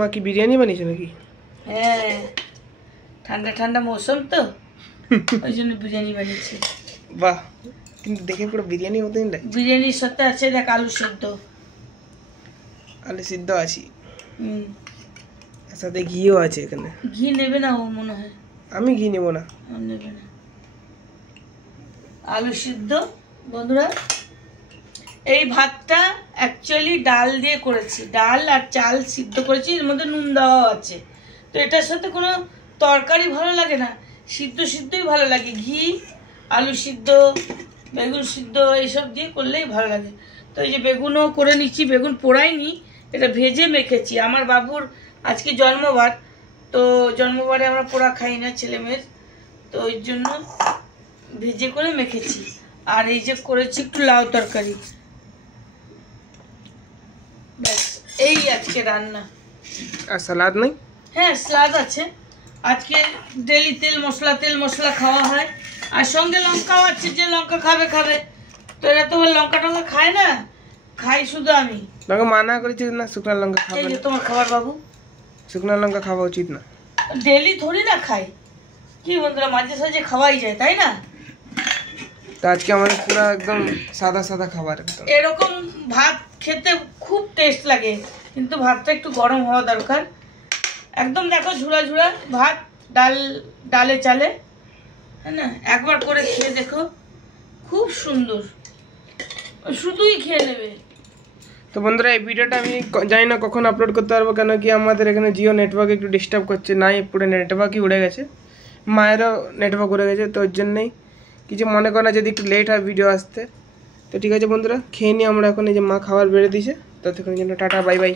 মা কি বিরিয়ানি বানিয়েছে নাকি? হ্যাঁ, ঠান্ডা ঠান্ডা মৌসুম তো ওই জন্য বিরিয়ানি বানিয়েছি। বাহ, কিন্তু দেখে পুরো বিরিয়ানি মতোই লাগে। বিরিয়ানির সাথে আছে দেখ আলু সেদ্ধ, আলু সিদ্ধ আছে, সাথে ঘিও আছে। এখানে ঘি নেবে না ও মনে হয়? আমি ঘি নেব না। নেবে না। আলু সিদ্ধ বন্ধুরা। এই ভাতটা অ্যাকচুয়ালি ডাল দিয়ে করেছি, ডাল আর চাল সিদ্ধ করেছি, এর মধ্যে নুন দেওয়া আছে। তো এটার সাথে কোনো তরকারি ভালো লাগে না, সিদ্ধ সিদ্ধই ভালো লাগে। ঘি, আলু সিদ্ধ, বেগুন সিদ্ধ এইসব দিয়ে করলেই ভালো লাগে। তো এই যে বেগুনও করে নিচ্ছি, বেগুন পোড়াইনি, এটা ভেজে মেখেছি। আমার বাবুর আজকে জন্মবার, তো জন্মবারে আমরা পোড়া খাই না ছেলে মেয়ের, তো ওই জন্য ভেজে করে মেখেছি। আর এই যে করেছি একটু লাউ তরকারি, ব্যাস এই আজকে রান্না। আর সালাদ নাই? হ্যাঁ সালাদ আছে। আজকে ডেলি তেল মশলা খাওয়া হয়, আর সঙ্গে লঙ্কাও আছে, যে লঙ্কা খাবে খাবে। তো এরা তো লঙ্কা টঙ্কা খায় না, খাই শুধু আমি। তোমাকে মানা করেছি না শুকনো লঙ্কা খাবে। এই যে তোমার খাবার বাবু, শুকনো লঙ্কা খাওয়া উচিত না। ডেলি থোড়ি না খাই, কি বন্ধুরা মাঝে সাঝে খাওয়াই যায়, তাই না? তো আজকে আমাদের পুরো একদম সাদা সাদা খাবার। এরকম ভাত খেতে খুব টেস্ট লাগে, কিন্তু ভাতটা একটু গরম হওয়া দরকার। একদম দেখো ঝুড়া ঝুড়া ভাত, ডালে চালে, হ্যাঁ না? একবার করে খেয়ে দেখো, খুব সুন্দর, শুধুই খেয়ে নেবে। তো বন্ধুরা এই ভিডিওটা আমি জানি না কখন আপলোড করতে পারবো, কেন কি আমাদের এখানে জিও নেটওয়ার্ক একটু ডিস্টার্ব করছে, নাই পুরো নেটওয়ার্কই উড়ে গেছে, মায়েরও নেটওয়ার্ক উড়ে গেছে। তো ওর জন্যই কিছু মনে করে না যদি একটু লেট হয় ভিডিও আসতে। তো ঠিক আছে বন্ধুরা, খেয়ে নিই আমরা এখন। এই যে মা খাবার বেড়ে দিয়েছে, ততক্ষণ জন্য টাটা বাই বাই।